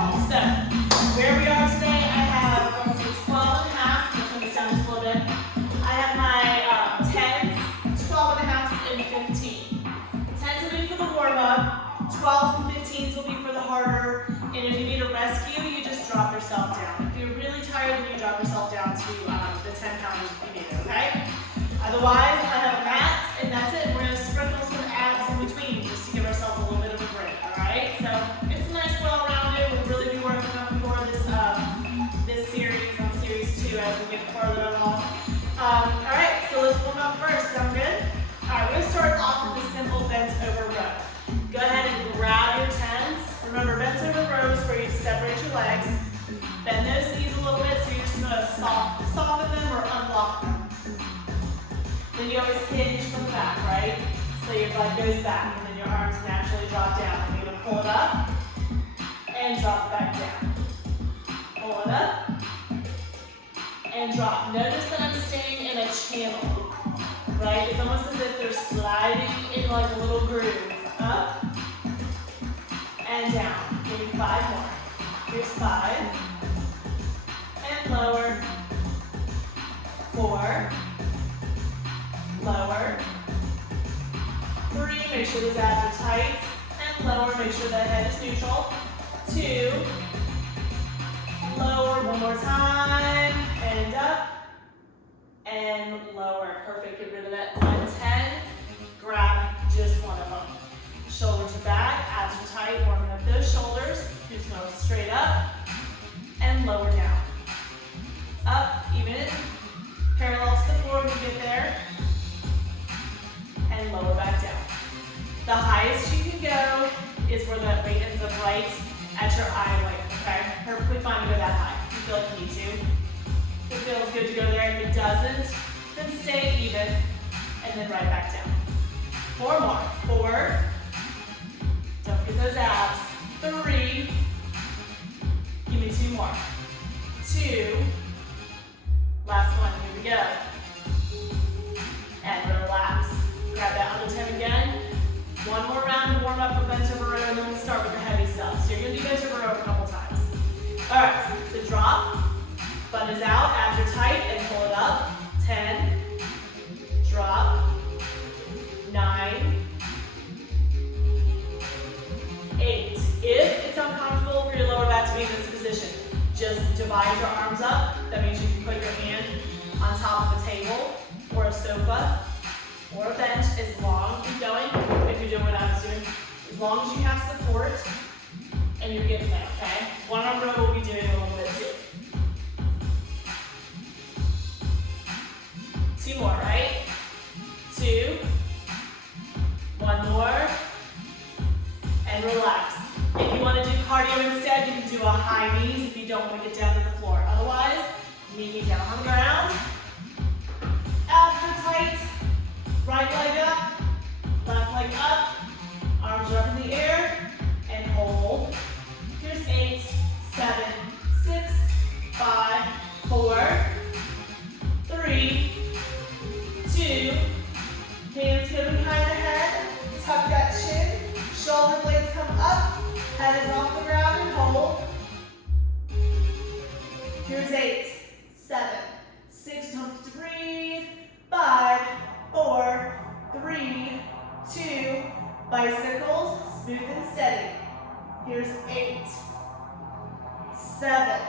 y'all. So, where we are today, I have, let's see, 12 and a half. I'm going to turn this down just a little bit. I have my 10s, 12 and a half, and 15. 10s will be for the warm-up. 12s and 15s will be for the harder. And if you need a rescue, you just drop yourself down. If you're really tired, then you drop yourself down to the 10 pounders if you need it, okay? Otherwise, I have a mat, and that's it. We're going to sprinkle some abs in between just to give ourselves a little bit of a break, all right? So it's a nice well-rounded. We'll really be working on more of this series on series 2 as we get further along. All right, so let's warm up first. Sound good? All right, we're going to start off with a simple bent over row. Go ahead and grab your 10s. Remember, bent over row is where you separate your legs. Bend those knees a little bit so you're just going to soften them or unblock them. Then you always hinge from the back, right? So your butt goes back, and then your arms naturally drop down. And you're going to pull it up and drop it back down. Pull it up and drop. Notice that I'm staying in a channel, right? It's almost as if they're sliding in like a little groove. Up and down. Give me 5 more. Here's 5. And lower. 4. Lower. 3, make sure those abs are tight. And lower, make sure that head is neutral. 2. Lower, one more time. And up. And lower. Perfect, get rid of that. 10. Grab just one of them. Shoulders are back, abs are tight, warming up those shoulders. Just go straight up and lower down. Up, even it. Parallel to the floor when you get there. And lower back down. The highest you can go is where that weight ends up right at your eye length, okay? Perfectly fine to go that high if you feel like you need to. If it feels good to go there. If it doesn't, then stay even and then right back down. 4 more. 4. Don't forget those abs. 3. Give me 2 more. 2. Last one. Here we go. And relax. Grab that other 10 again. One more round of warm up for bent over row, and then we'll start with the heavy stuff. So you're going to do bent over row a couple times. All right. So drop. Butt is out. Abs are tight, and pull it up. 10. Drop. 9. 8. If it's uncomfortable for your lower back to be in this position, just divide your arms up. That means you can put your hand on top of a table or a sofa or a bench as long, keep going, if you're doing what I was doing, as long as you have support and you're getting there, okay? One arm row we'll be doing a little bit too. 2 more, right? 2. 1 more. And relax. If you want to do cardio instead, you can do a high knees if you don't want to get down to the floor. Otherwise, knee down on the ground. Abs are tight. Right leg up. Left leg up. Arms are up in the air. And hold. Here's 8, 7, 6, 5, 4, 3, 2. Hands go behind the head. Tuck that chin. Shoulder blades come up, head is off the ground and hold. Here's 8, 7, 6, don't forget to breathe. 5, 4, 3, 2, bicycles, smooth and steady. Here's 8, 7,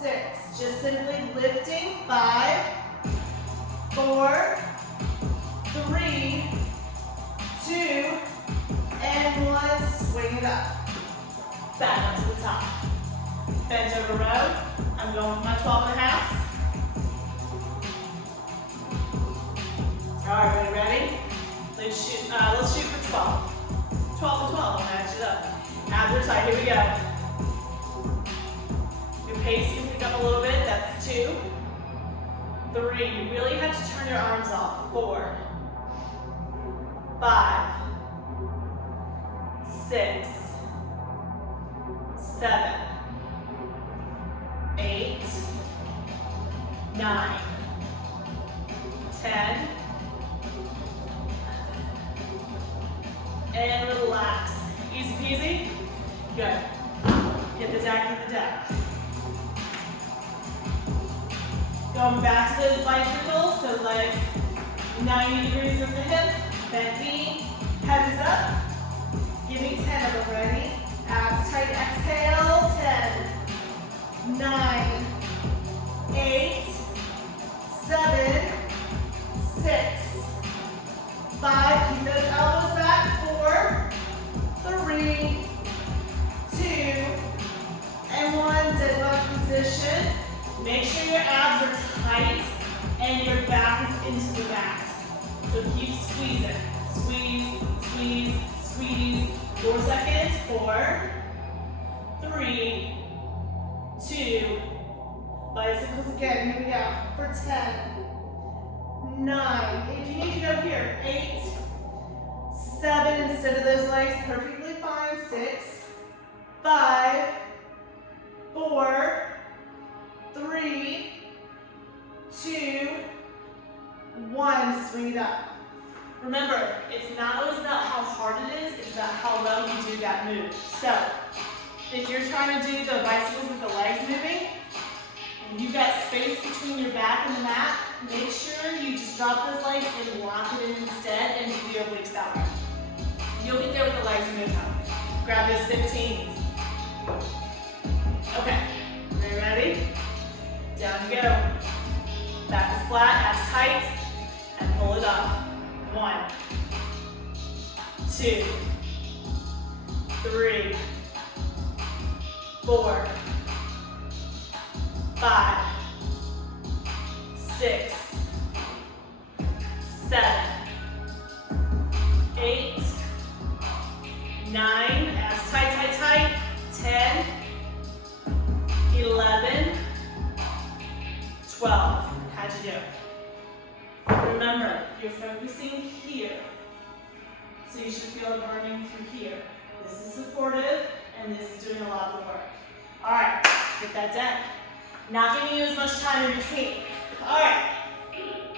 6, just simply lifting. 5, 4, 3, 2, and 1, swing it up. Back onto the top. Bent over row. I'm going for my 12 and a half. All right, ready? Let's shoot for 12. 12 and 12, I'll match it up. Abs are tight, here we go. Your pace can pick up a little bit, that's 2. 3, you really have to turn your arms off. 4. 5, 6, 7, 8, 9, 10, and relax. Easy peasy. Good. deck, Going back to those bicycles, so legs 90 degrees of the hip, bent knee, head is up. Give me 10 of them, ready? Abs tight, exhale, 10, 9, 8, 7, 6, 5, keep those elbows back, 4, 3, 2, and 1, dead dog position. Make sure your abs are tight and your back is into the mat. So keep squeezing. Squeeze, squeeze, squeeze. 4 seconds. 4, 3, 2. Bicycles again. Here we go. For 10, 9. If you need to go here, 8, 7 instead of those legs. Perfectly fine. 6, 5, 4, 3, 2, 1. Swing it up. Remember, it's not always about how hard it is, it's about how well you do that move. So, if you're trying to do the bicycles with the legs moving, and you've got space between your back and the mat, make sure you just drop those legs and lock it in instead and do your obliques that way. You'll get there with the legs in no time. Grab those 15s. Okay, are you ready? Down you go. Back is flat, abs tight, and pull it up. 1, 2, 3, 4, 5, 6, 7, 8, 9, abs tight, tight, tight, 10, 11, 12. How'd you do? Remember, you're focusing here. So you should feel it burning through here. This is supportive, and this is doing a lot of the work. All right, get that done. Not giving you as much time in between. All right,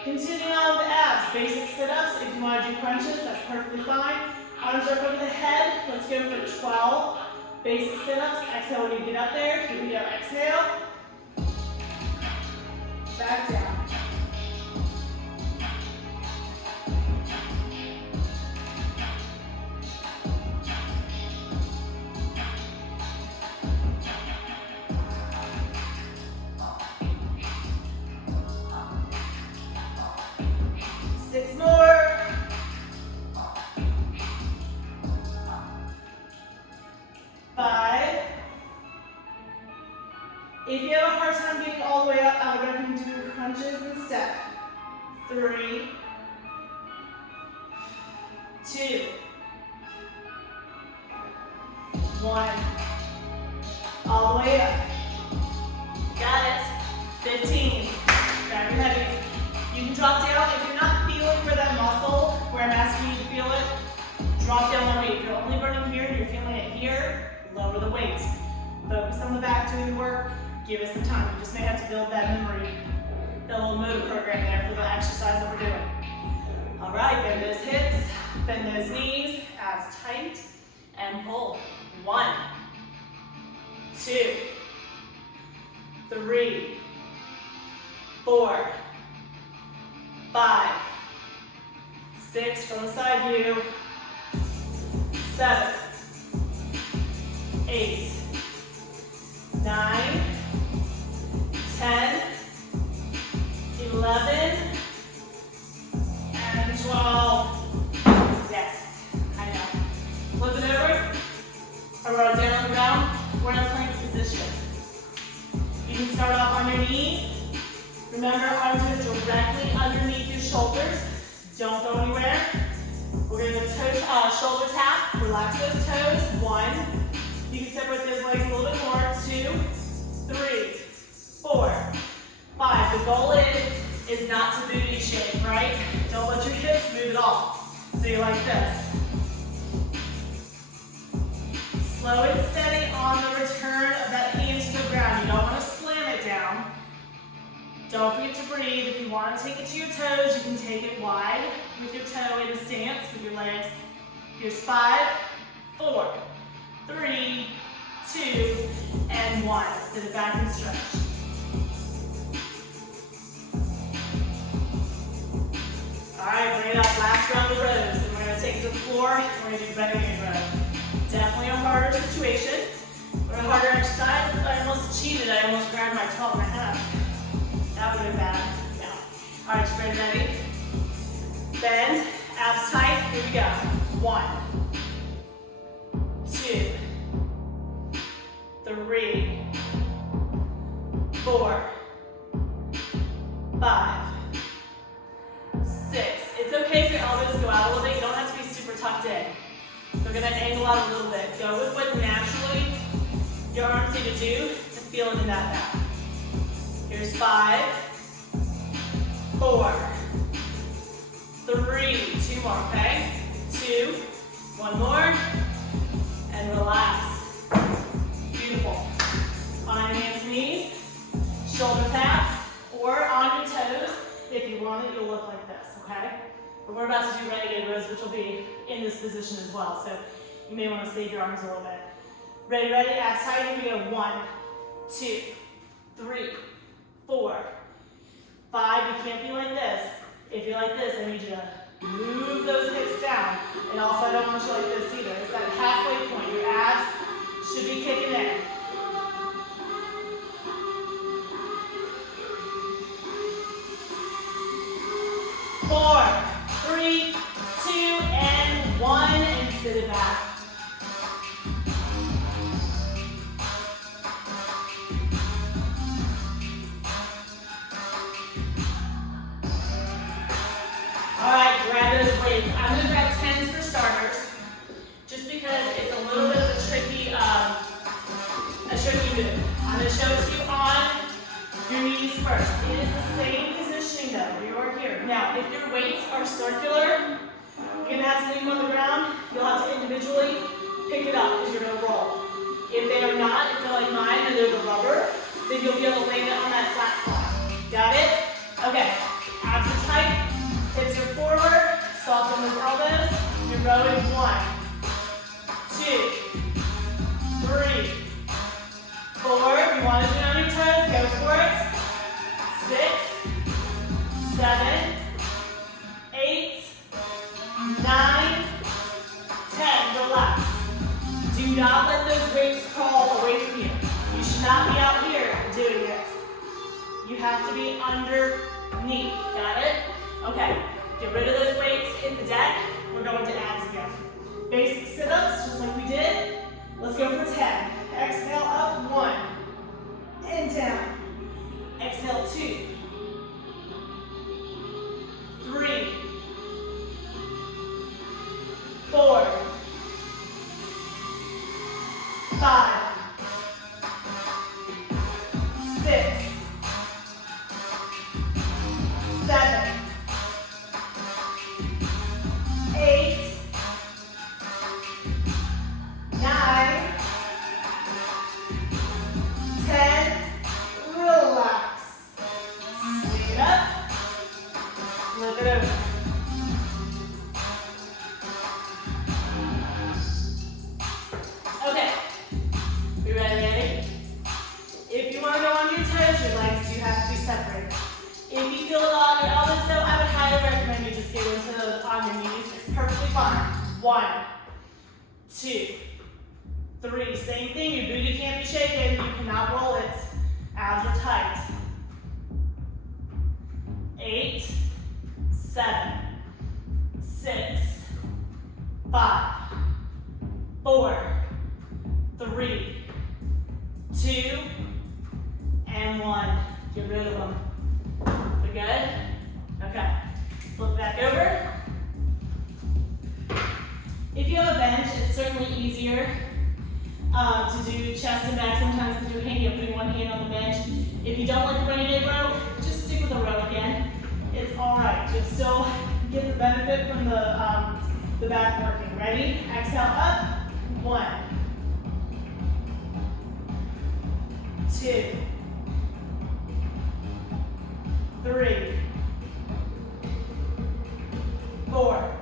continuing on with the abs. Basic sit-ups. If you want to do crunches, that's perfectly fine. Arms up over the head. Let's go for 12 basic sit-ups. Exhale when you get up there. Here we go. Exhale. Back down. If you have a hard time getting all the way up, I would recommend doing crunches instead. 3, 2, 1. All the way up. Got it. 15. Grab your heavies. You can drop down if you're not feeling for that muscle where I'm asking you to feel it. Drop down the weight. If you're only burning here and you're feeling it here, lower the weight. Focus on the back doing the work. Give it some time. You just may have to build that memory, that little motor program there for the exercise that we're doing. All right, bend those hips, bend those knees, abs tight, and pull. 1, 2, 3, 4, 5, 6 from the side view, 7, 8, 9, 10, 11, and 12. Yes, I know. Flip it over, or roll down on the ground. We're in a plank position. You can start off on your knees. Remember, arms are directly underneath your shoulders. Don't go anywhere. We're going to toe, shoulder tap. Relax those toes. 1. You can separate those legs a little bit more. 2, 3, 4, 5. The goal is not to booty shake, right? Don't let your hips move at all. So you're like this. Slow and steady on the return of that hand to the ground. You don't want to slam it down. Don't forget to breathe. If you want to take it to your toes, you can take it wide with your toe in a stance with your legs. Here's 5, 4, 3, 2, and and 1. Sit it back and stretch. All right, bring it up. Last round of rows. And we're going to take it to the floor. And we're going to do renegade row. Definitely a harder situation. Or a harder exercise. I almost cheated. I almost grabbed my 12 and a half. That would have been bad. No. All right, you ready? Bend. Abs tight. Here we go. 1, 2, 3, 4, 5, 6. It's okay if your elbows go out a little bit. You don't have to be super tucked in. We're going to angle out a little bit. Go with what naturally your arms need to do to feel it in that back. Here's 5, 4, 3, 2 more, okay? 2, 1 more, and relax. Beautiful. On your hands and knees, shoulder taps, or on your toes. If you want it, you'll look like this, okay? But we're about to do renegade rows, which will be in this position as well, so you may want to save your arms a little bit. Ready, ready, abs tight, here we go. 1, 2, 3, 4, 5. You can't be like this. If you're like this, I need you to move those hips down. And also, I don't want you like this either. It's that halfway point. Your abs should be kicking in. 4, 3, 2, and 1, and sit it back. All right, grab those weights. I'm going to grab 10s for starters, just because it's a little bit of a tricky move. I'm going to show it to you on your knees first. It is the same positioning though. You're here. Now, if your weights are circular, you're going to have to leave them on the ground. You'll have to individually pick it up because you're going to roll. If they are not, if they're like mine and they're the rubber, then you'll be able to land it on that flat spot. Got it? Okay. Abs are tight. Hips are forward. Soften those elbows. You're rowing. 1, 2, 3, 4. If you want to do it on your toes, go for it. 6, 7, 8, 9, 10. Relax. Do not let those weights crawl away from you. You should not be out here doing it. You have to be underneath. Got it? Okay. Get rid of those weights. Hit the deck. We're going to abs again. Basic sit-ups, just like we did. Let's go for 10. Exhale up. 1. And down. Exhale 2. 3. 4. 5. 6. 7. 8. 9. 10. Relax. Swing it up. Flip it over. Okay. We ready? If you want to go on your toes, your legs do have to be separated. If you feel it on your elbows, though, I would highly recommend you just get into on your knees. It's perfectly fine. 1, 2, 3. Same thing. Your booty can't be shaken. You cannot roll it. Abs are tight. 8, 7, 6, 5, 4, 3, 2, and 1. Get rid of them. We good? Okay. Flip back over. If you have a bench, it's certainly easier to do chest and back. Sometimes if you're putting one hand on the bench. If you don't like the renegade row, just stick with the row again. It's all right. You'll still get the benefit from the back working. Ready? Exhale up. 1, 2, 3, 4,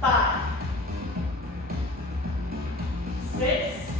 5, 6,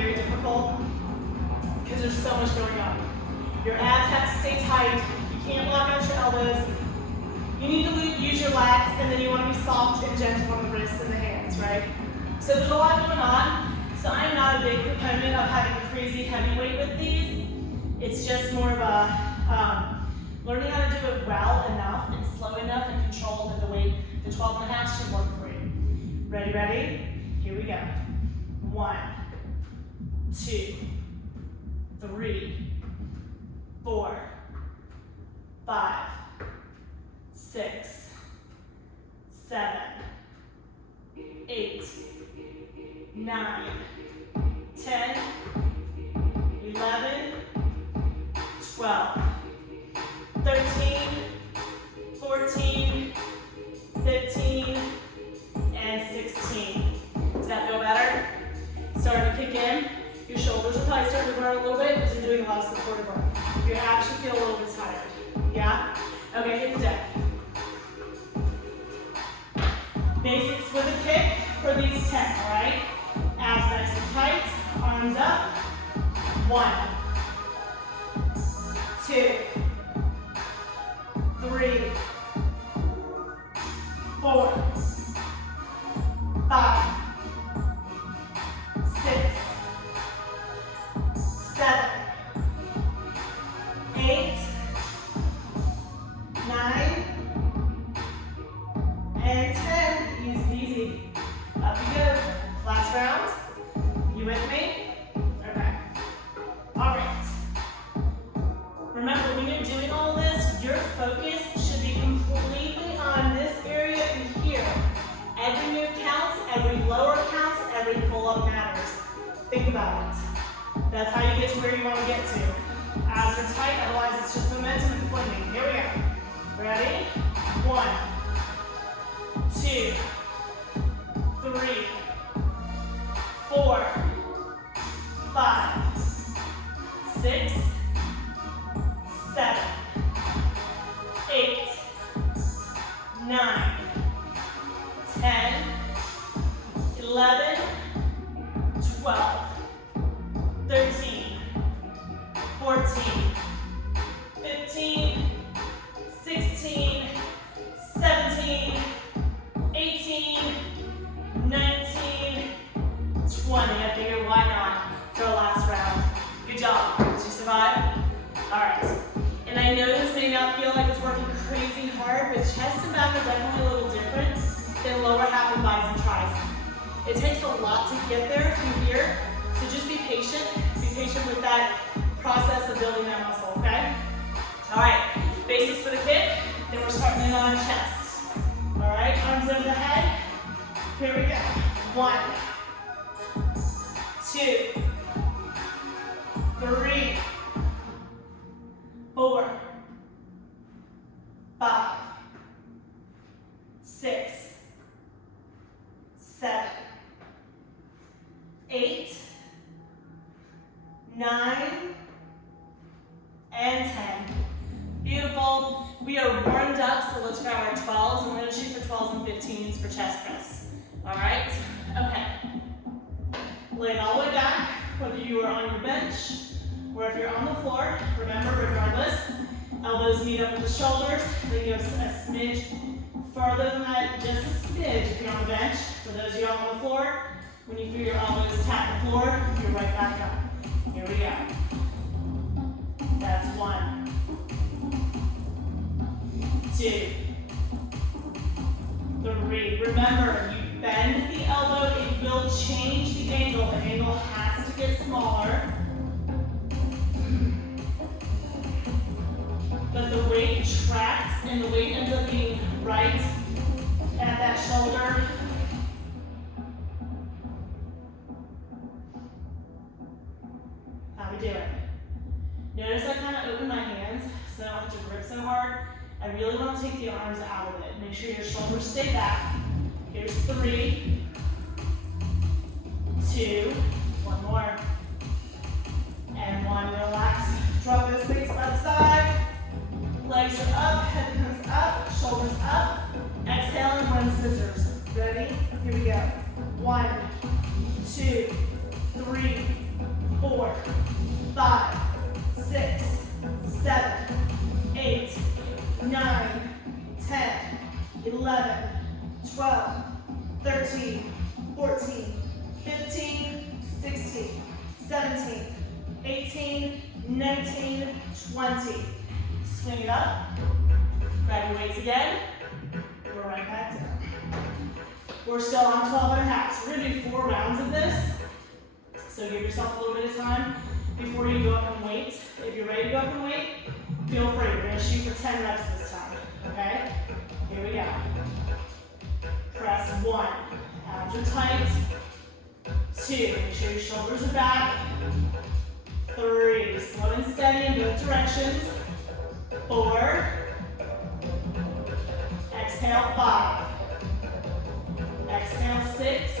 very difficult because there's so much going on. Your abs have to stay tight. You can't block out your elbows. You need to use your lats, and then you want to be soft and gentle on the wrists and the hands, right? So there's a lot going on. So I'm not a big proponent of having crazy heavy weight with these. It's just more of a learning how to do it well enough and slow enough and controlled that the weight, the 12 and a half should work for you. Ready, ready? Here we go. 1, 2, 3, 4, 5, 6, 7, 8, 9, 10, 11, 12, 13, 14, 15, and 16. Does that feel better? Starting to kick in. Your shoulders are probably starting to burn a little bit because you're doing a lot of supportive work. Your abs should feel a little bit tired. Yeah? Okay, hit the deck. Basics with a kick for these 10, all right? Abs nice and tight, arms up. 1, 2, 3, 4, 5, 6, 7, 8, 9, and 10. Easy peasy. Up you go. Last round. You with me? Okay. All right. Remember, when you're doing all this, your focus should be completely on this area and here. Every move counts, every lower counts, every pull-up matters. Think about it. That's how you get to where you want to get to. Abs are tight, otherwise it's just momentum and flinging. Here we go. Ready? 1, 2, 3, 4, 5, 6, 7, 8, 9, 10, 11, 12, 13, 14, 15, 16, 17, 18, 19, 20. I figured, why not? It's our last round. Good job. Did you survive? All right. And I know this may not feel like it's working crazy hard, but chest and back are definitely a little different than lower half and bis and tris. It takes a lot to get there from here, so just be patient. Be patient with that process of building that muscle, okay? All right, basics for the kick, then we're starting in on our chest. All right, arms over the head. Here we go. 1, 2, 3, 4, 5, 6, 7, 8, 9, and 10. Beautiful. We are warmed up, so let's grab our 12s. I'm going to shoot for 12s and 15s for chest press. All right? Okay. Lay it all the way back, whether you are on your bench or if you're on the floor. Remember, regardless, elbows meet up with the shoulders. Then you go a smidge farther than that, just a smidge if you're on the bench. For those of you on the floor, when you feel your elbows tap the floor, you're right back up. Here we go. That's 1, 2, 3. Remember, you bend the elbow, it will change the angle. The angle has to get smaller. But the weight tracks and the weight ends up being right at that shoulder. How we do it? Notice I kind of open my hands so I don't have to grip so hard. I really want to take the arms out of it. Make sure your shoulders stay back. Here's 3, 2, one more, and 1. Relax. Drop those weights outside. Legs are up, head comes up, shoulders up. Exhale and 1 scissors. Ready? Here we go. 1, 2, 3, 19, 20. Swing it up. Grab your weights again. We're right back down. We're still on 12 and a half. So we're going to do 4 rounds of this. So give yourself a little bit of time before you go up and weight. If you're ready to go up and weight, feel free. We're going to shoot for 10 reps this time. Okay? Here we go. Press 1. Abs are tight. 2. Make sure your shoulders are back. 3. Slow and steady in both directions. 4. Exhale, 5. Exhale, 6.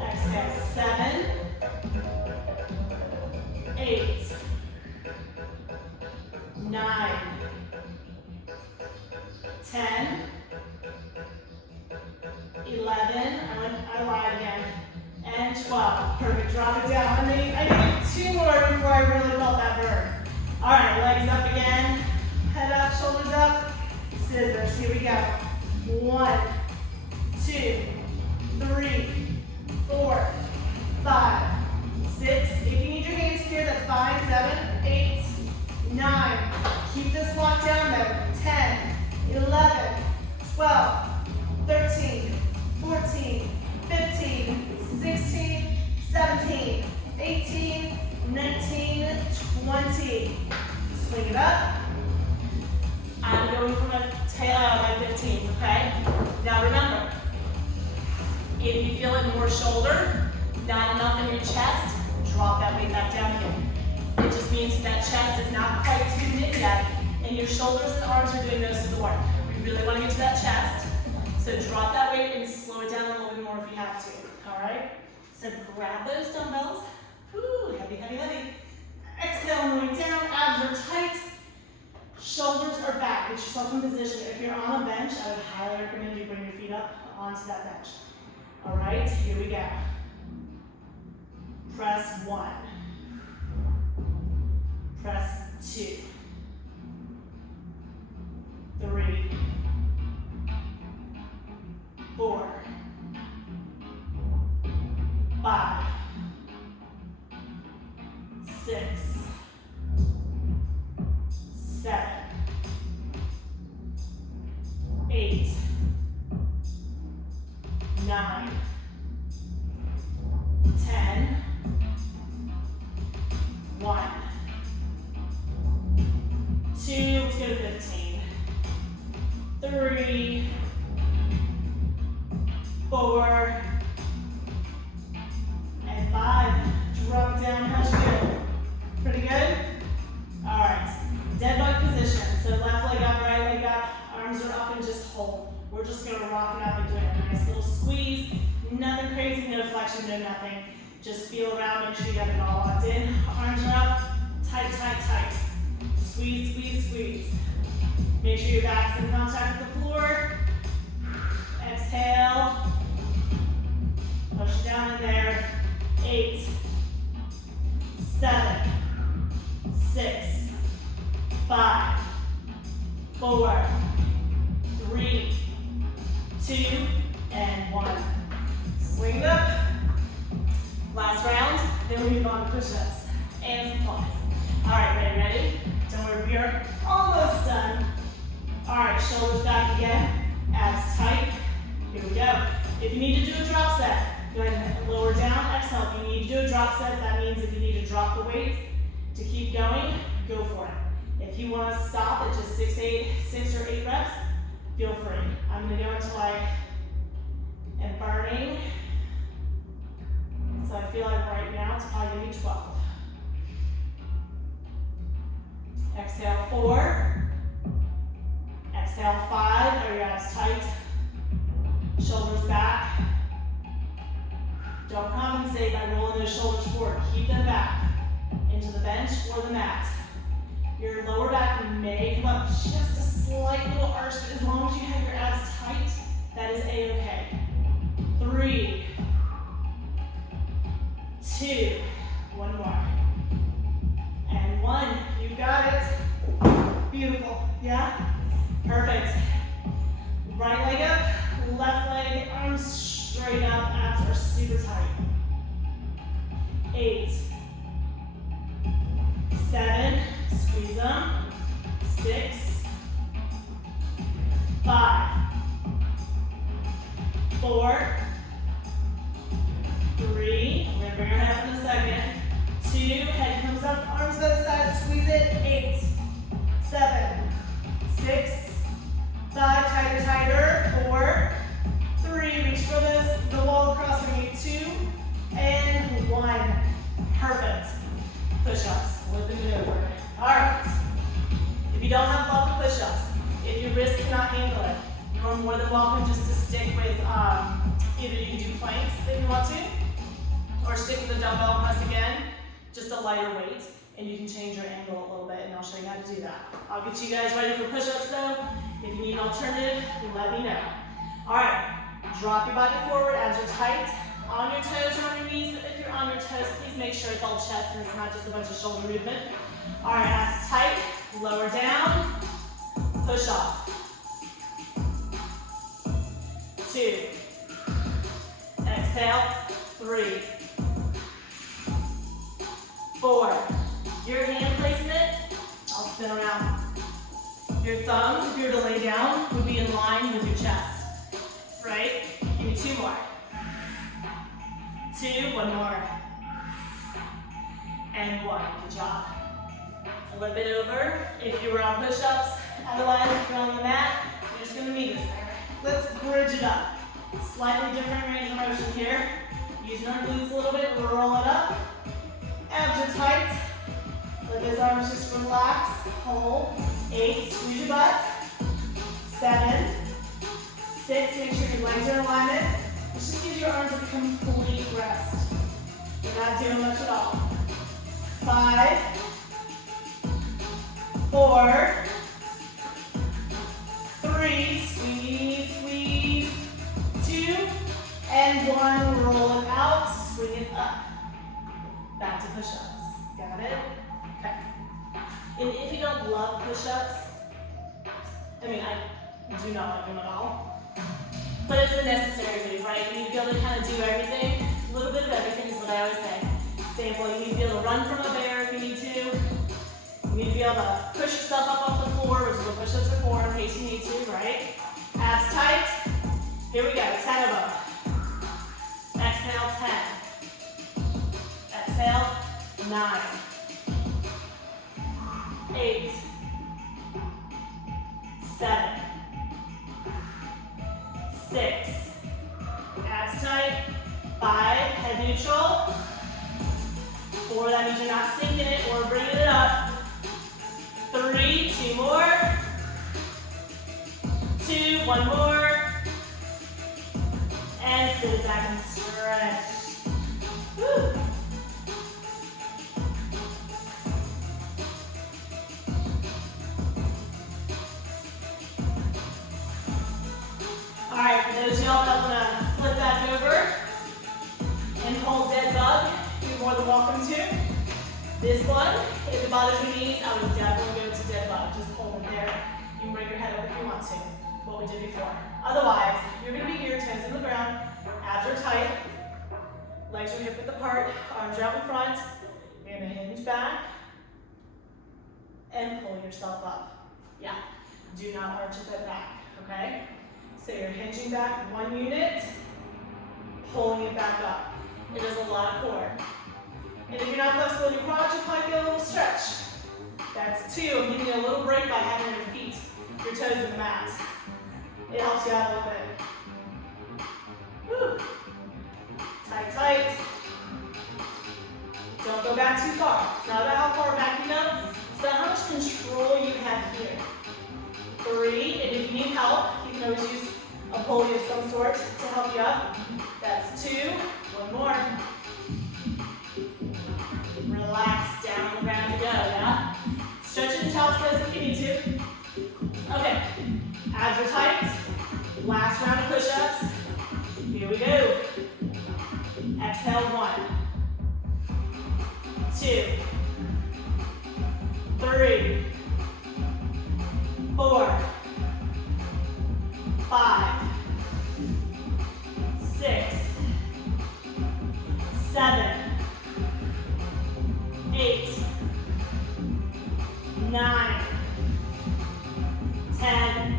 Exhale, 7. 8. 9. 10. 11. I lied again. And 12. Perfect. Drop it down. I need 2 more before I really felt that burn. All right, legs up again. Head up, shoulders up. Scissors. Here we go. 1, 2, 3, 4, 5, 6. If you need your hands here, that's fine. 7, 8, 9. Keep this locked down though. 10, 11, 12, 13, 14, 15, 16, 17, 18, 19, 20. Swing it up. I'm going for my 15s, okay? Now remember, if you feel it more shoulder, not enough in your chest, drop that weight back down again. It just means that chest is not quite tuned in yet, and your shoulders and arms are doing most of the work. We really want to get to that chest, so drop that weight and slow it down a little bit more if you have to, all right? So grab those dumbbells. Whew, heavy, heavy, heavy. Exhale, moving down, abs are tight. Shoulders are back. Get yourself in position. If you're on a bench, I would highly recommend you bring your feet up onto that bench. All right, here we go. Press 1. Press 2. 3. 4. 5. 6. 7. 8. 9. 10. 1. 2. Let's go to 15. 3. 4. And 5. Drop down. How's you doing? Pretty good? All right. Dead bug position. So left leg up, right leg up. Arms are up and just hold. We're just going to rock it up and do a nice little squeeze. Nothing crazy, no flexion, no nothing. Just feel around, make sure you got it all locked in. Arms are up, tight, tight, tight. Squeeze, squeeze, squeeze. Make sure your back's in contact with the floor. Exhale. Push down in there. 8, 7, 6, 5, 4, 3, 2, and 1. Swing it up. Last round, then we move on to push-ups and some flies. All right, ready? Don't worry, we are almost done. All right, shoulders back again, abs tight. Here we go. If you need to do a drop set, go ahead and lower down, exhale. If you need to do a drop set, that means if you need to drop the weight to keep going, go for it. If you want to stop at just 6 or 8 reps, feel free. I'm going to go until I am burning. So I feel like right now it's probably going to be 12. Exhale, 4. Exhale, 5. Are your abs tight? Shoulders back. Don't compensate by rolling those shoulders forward. Keep them back into the bench or the mat. Your lower back may come up just a slight little arch, but as long as you have your abs tight, that is a-okay. 3, 2, one more. And 1, you got it. Beautiful, yeah? Perfect. Right leg up, left leg, arms straight up, abs are super tight. 8, squeeze them. 6, 5, 4, 3, we're gonna bring our head up in a second. 2, head comes up, arms to the side, squeeze it. 8, 7, 6, 5, tighter, tighter. 4, 3, reach for the wall across from you. 2, and 1. Perfect. Push-ups, flipping it over. All right. If you don't have love for push-ups, if your wrist cannot handle it, you're more than welcome just to stick with either you can do planks if you want to, or stick with the dumbbell press again, just a lighter weight, and you can change your angle a little bit, and I'll show you how to do that. I'll get you guys ready for push-ups though. If you need an alternative, let me know. All right, drop your body forward, abs are tight. On your toes or on your knees. If you're on your toes, please make sure it's all chest and it's not just a bunch of shoulder movement. All right, abs tight, lower down, push off. 2, exhale, 3, 4. Your hand placement, I'll spin around. Your thumbs, if you were to lay down, would be in line with your chest, right? Give me 2 more. 2, 1 more. And 1, good job. Flip it over if you were on push-ups. Otherwise, if you're on the mat, you're just gonna meet us there. Let's bridge it up. Slightly different range of motion here. Using our glutes a little bit, roll it up. Abs are tight. Let those arms just relax, hold. 8, squeeze your butt. 7, 6, make sure your legs are in alignment. This just gives your arms a complete rest. You're not doing much at all. 5, 4, 3, squeeze, squeeze, 2, and 1, roll it out, swing it up. Back to push-ups. Got it? Okay. And if you don't love push-ups, I mean, I do not like them at all, but it's a necessary move, right? You need to be able to kind of do everything. A little bit of everything is what I always say. Example, you need to be able to run from a bear if you need to. You need to be able to push yourself up off the floor, which is what push-ups are for in case you need to, right? Abs tight. Here we go, 10 of them. Exhale, 10. Exhale, 9. 8. 7. 6. Abs tight. 5. Head neutral. 4. That means you're not sinking it or bringing it up. 3. 2 more. 2. 1 more. And sit it back and stretch. Woo. All right, for those of y'all that want to flip back over and hold dead bug, you're more than welcome to. This one, if it bothers your knees, I would definitely go to dead bug. Just hold it there. You can bring your head up if you want to, what we did before. Otherwise, you're going to be here, toes in the ground, abs are tight, legs are hip width apart, arms are out in front. You're going to hinge back and pull yourself up. Yeah, do not arch it back, okay? So you're hinging back 1 unit, pulling it back up. It does a lot of core. And if you're not flexible in your quads, you probably feel a little stretch. That's 2. I'm giving you a little break by having your feet, your toes in the mat. It helps you out a little bit. Woo. Tight, tight. Don't go back too far. It's not about how far back you go. It's about how much control you have here. 3, and if you need help, you can always use a pulley of some sort to help you up. That's 2. 1 more. Relax, down the ground to go, yeah? Stretch in child's pose if you need to. Okay, abs are tight. Last round of push-ups. Here we go. Exhale, 1, 2, 3, 4, 5, 6, 7, 8, 9, 10,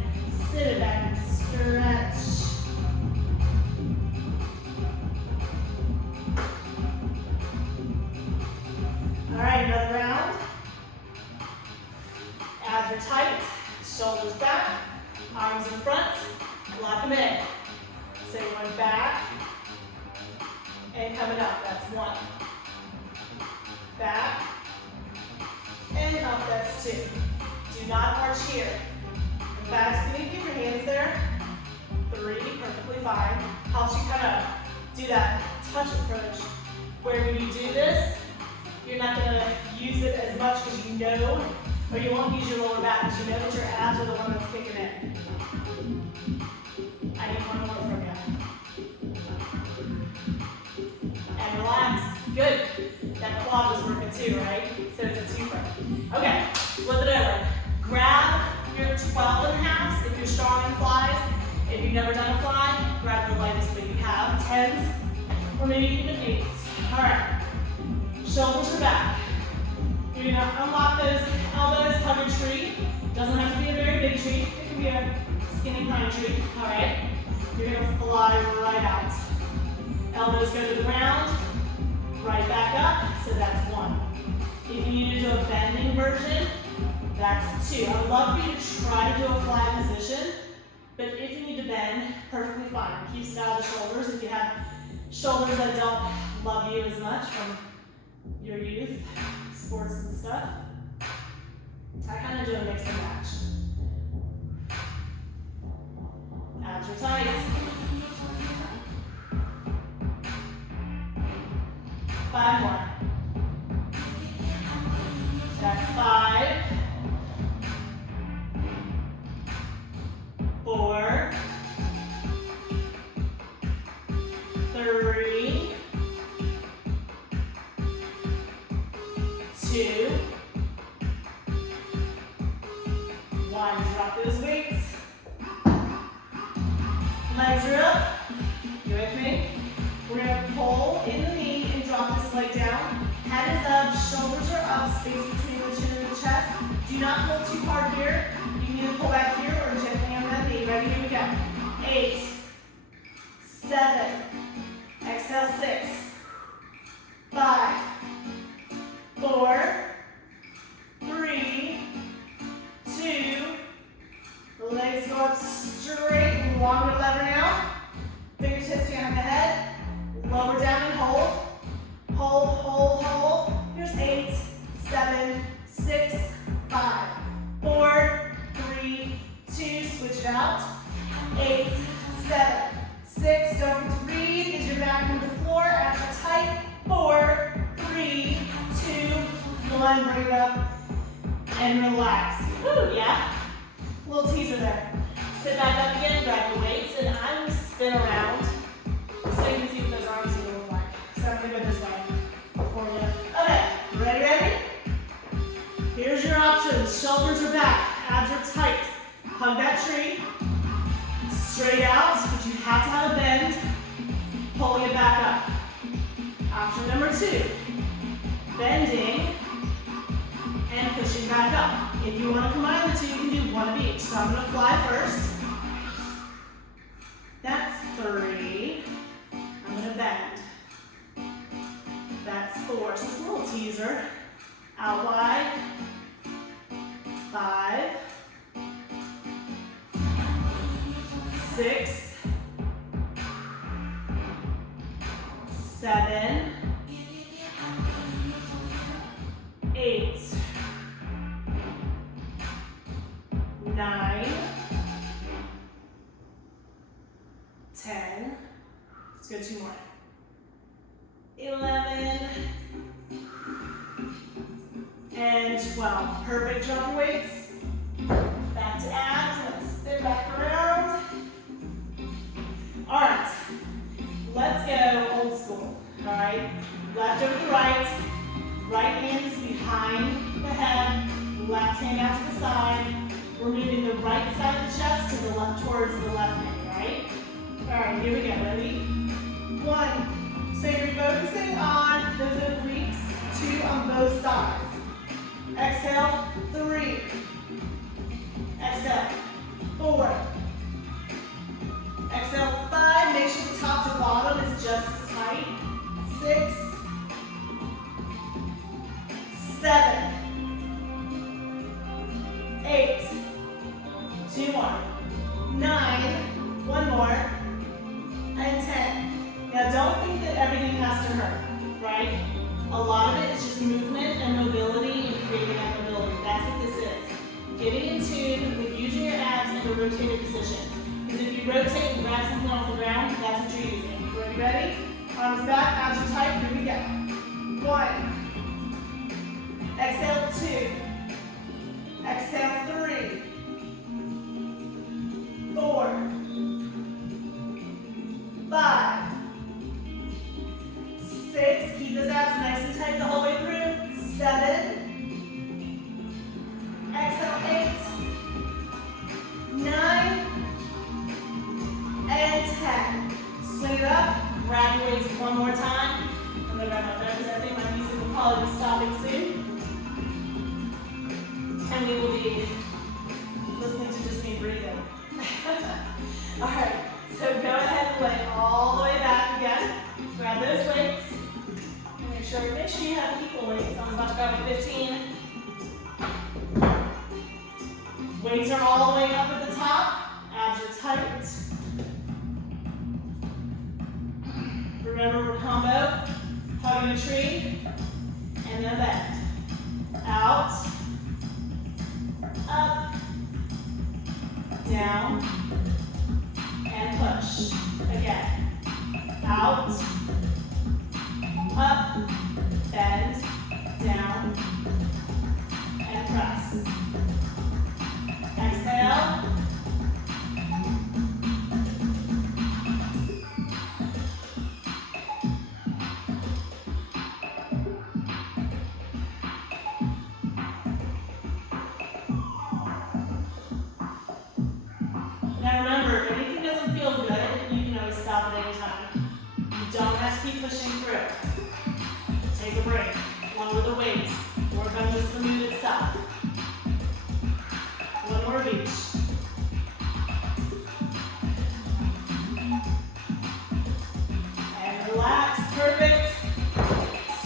sit it back and stretch. All right, another round. Abs are tight, shoulders back, arms in front, lock them in. So you're going back and coming up, that's 1. Back and up, that's 2. Do not arch here. In fact, if you keep your hands there, 3, perfectly fine. Helps you kind of do that touch approach, where when you do this, you're not going to use it as much because you know, or you won't use your lower back because you know that your abs are the one that's kicking in. I need one more from you. And relax. Good. That quad was working too, right? So it's a twofer. Okay, flip it over. Grab your 12 and a halves if you're strong in flies. If you've never done a fly, grab the lightest that you have. 10s or maybe even 8s. All right. Shoulders are back. You're gonna unlock those elbows, hug a tree. Doesn't have to be a very big tree. It can be a skinny pine tree. All right. You're gonna fly right out. Elbows go to the ground, right back up. So that's 1. If you need to do a bending version, that's 2. I would love for you to try to do a fly position, but if you need to bend, perfectly fine. Keep it out of the shoulders. If you have shoulders that don't love you as much from your youth, sports and stuff, I kind of do a mix and match. Abs are tight. 5 more. That's 5, 4, 3, 2, 1. Drop those weights. Legs are up. You with me? We're going to pull in the knee and drop this leg down. Head is up, shoulders are up, space between the chin and the chest. Do not pull too hard here. You can either pull back here or gently on that knee. Ready? Here we go. 8, 7, exhale 6, 5, 4, 3, 2, the legs go up straight, longer lever now. Fingertips behind the head, lower down and hold. Hold, hold, hold. Here's 8, 7, 6, 5, 4, 3, 2, switch it out. 8, 7, 6, don't forget to breathe. Is your back on the floor, abs are tight. 4, 3, 2, 1, bring it up and relax. Woo, yeah? Little teaser there. Sit back up again, grab your weights, and I'm going to spin around so you can see what those arms are going to look like. So I'm going to go this way for you. Okay, ready, ready? Here's your options. Shoulders are back, abs are tight. Hug that tree. Straight out, but you have to have a bend. Pulling it back up. Option number 2. Bending and pushing back up. If you want to combine the two, you can do one of each. So I'm going to fly first. That's 3. I'm going to bend. That's 4. So it's a little teaser. Out wide. 5. 6. 7. 8. 9. 10. Let's go 2 more. 11. And 12. Perfect. Drop your weights. Back to abs. Let's spin back around. All right. Let's go old school. All right. Left over to right. Right hand is behind the head. Left hand out to the side. We're moving the right side of the chest to the left, towards the left knee, right? All right, here we go. Ready? 1. So you're focusing on those obliques. 2 on both sides. Exhale, 3. Exhale, 4. Exhale, 5. Make sure the top to bottom is just as tight. 6. 7. 8. 2 more. 9. 1 more. And 10. Now don't think that everything has to hurt, right? A lot of it is just movement and mobility and creating that mobility. That's what this is. Getting in tune with using your abs in a rotated position. Because if you rotate and grab something off the ground, that's what you're using. Are you ready? Arms back, abs are tight, here we go. 1. Exhale, 2. Exhale, 3. 4. 5. 6. Keep those abs nice and tight the whole way through. 7. Exhale, 8. 9. And 10. Swing it up. Grab your weights one more time. I'm going to grab my because I think my music will probably be stopping soon. And we will be listening to just me breathing. Alright, so go ahead and lay all the way back again. Grab those weights. And make sure you have equal weights. I'm about to grab a 15. Weights are all the way up at the top. Abs are tight. Remember, we're combo, hugging a tree, and then bend. Out, up, down, and push. Again. Out, up, bend, down, and press. Exhale. Now remember, if anything doesn't feel good, you can always stop at any time. You don't have to keep pushing through. Take a break. One with the weights. Work on just the move itself. One more of each. And relax. Perfect.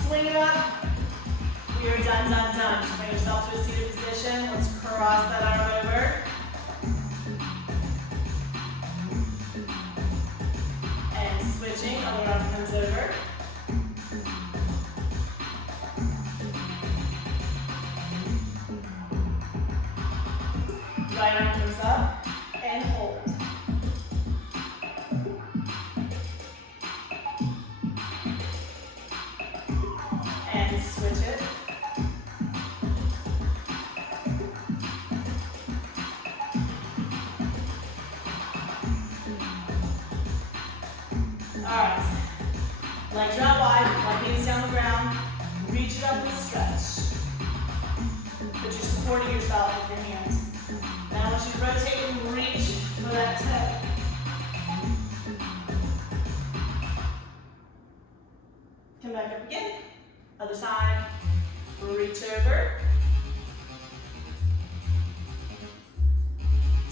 Swing it up. We are done, done, done. Just bring yourself to a seated position. Let's cross that arm over. Switching, other arm comes over. Right arm comes up and hold. And switch it. Alright, legs are out wide, leg gaze down the ground, reach it up and stretch. But you're supporting yourself with your hands. Now I want you to rotate and reach for that toe. Come back up again, other side, reach over.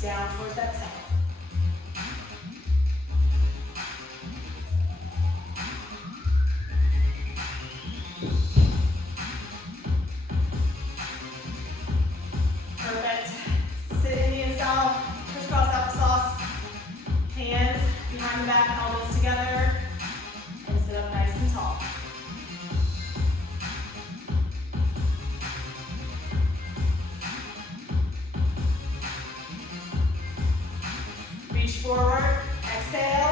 Down towards that toe. Perfect. Sit Indian style, crisscross applesauce. Hands behind the back, elbows together. And sit up nice and tall. Reach forward, exhale.